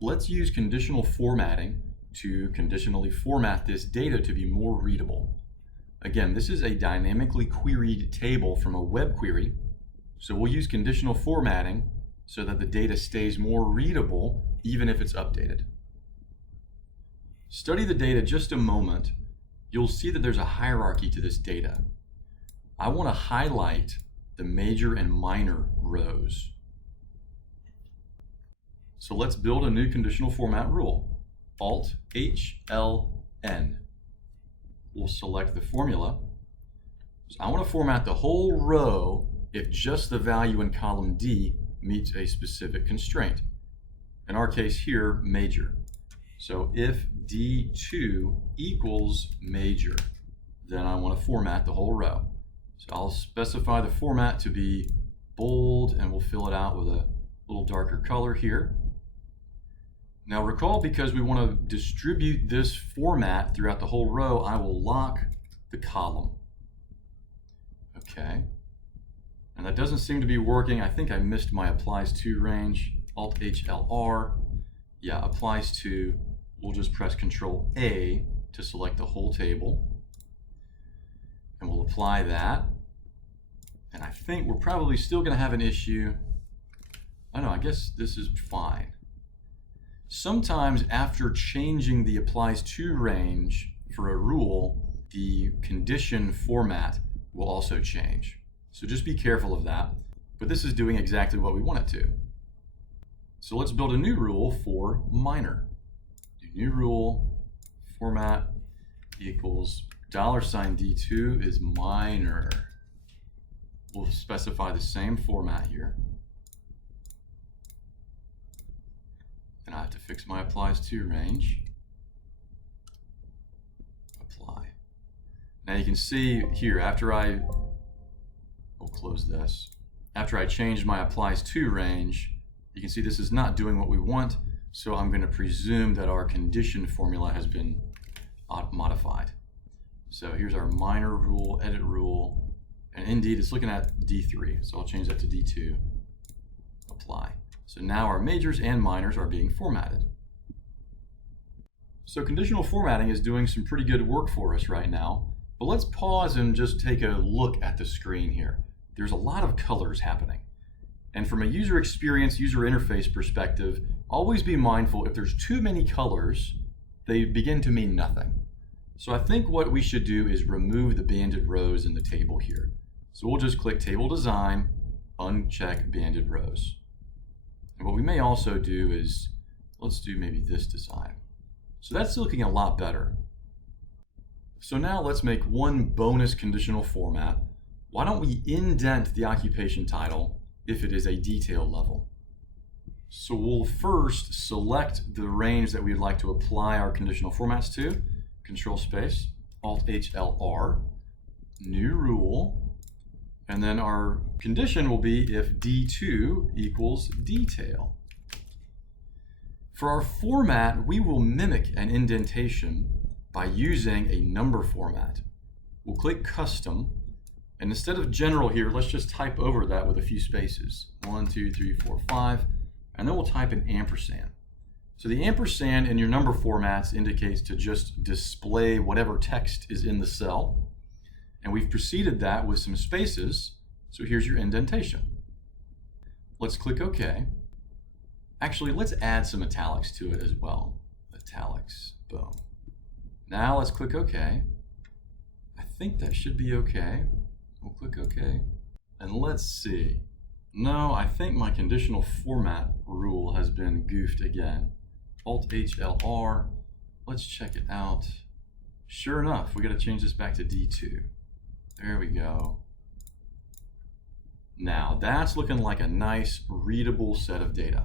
Let's use conditional formatting to conditionally format this data to be more readable. Again, this is a dynamically queried table from a web query, so we'll use conditional formatting so that the data stays more readable even if it's updated. Study the data just a moment. You'll see that there's a hierarchy to this data. I want to highlight the major and minor rows. So let's build a new conditional format rule. Alt-H-L-N. We'll select the formula. So I want to format the whole row if just the value in column D meets a specific constraint. In our case here, major. So if D2 equals major, then I want to format the whole row. So I'll specify the format to be bold, and we'll fill it out with a little darker color here. Now recall, because we want to distribute this format throughout the whole row, I will lock the column. Okay. And that doesn't seem to be working. I think I missed my applies to range. Alt-H-L-R. Yeah, applies to. We'll just press Control A to select the whole table. And we'll apply that. And I think we're probably still going to have an issue. I don't know, I guess this is fine. Sometimes after changing the applies to range for a rule, the condition format will also change. So just be careful of that. But this is doing exactly what we want it to. So let's build a new rule for minor. New rule, format equals $D2 is minor. We'll specify the same format here. And I have to fix my applies to range. Apply. Now you can see here, we'll close this. After I changed my applies to range, you can see this is not doing what we want, so I'm going to presume that our condition formula has been modified. So here's our minor rule, edit rule, and indeed it's looking at D3, so I'll change that to D2, apply. So now our majors and minors are being formatted. So conditional formatting is doing some pretty good work for us right now, but let's pause and just take a look at the screen here. There's a lot of colors happening. And from a user experience, user interface perspective, always be mindful if there's too many colors, they begin to mean nothing. So I think what we should do is remove the banded rows in the table here. So we'll just click Table Design, uncheck banded rows. And what we may also do is, let's do maybe this design. So that's looking a lot better. So now let's make one bonus conditional format. Why don't we indent the occupation title if it is a detail level? So we'll first select the range that we'd like to apply our conditional formats to. Control space, Alt-H-L-R, new rule, and then our condition will be if D2 equals detail. For our format, we will mimic an indentation by using a number format. We'll click Custom, and instead of general here, let's just type over that with a few spaces. 1, 2, 3, 4, 5, and then we'll type an ampersand. So the ampersand in your number formats indicates to just display whatever text is in the cell. And we've preceded that with some spaces. So here's your indentation. Let's click OK. Actually, let's add some italics to it as well. Italics, boom. Now let's click OK. I think that should be OK. We'll click OK. And let's see. No, I think my conditional format rule has been goofed again. Alt-H-L-R. Let's check it out. Sure enough, we got to change this back to D2. There we go. Now that's looking like a nice readable set of data.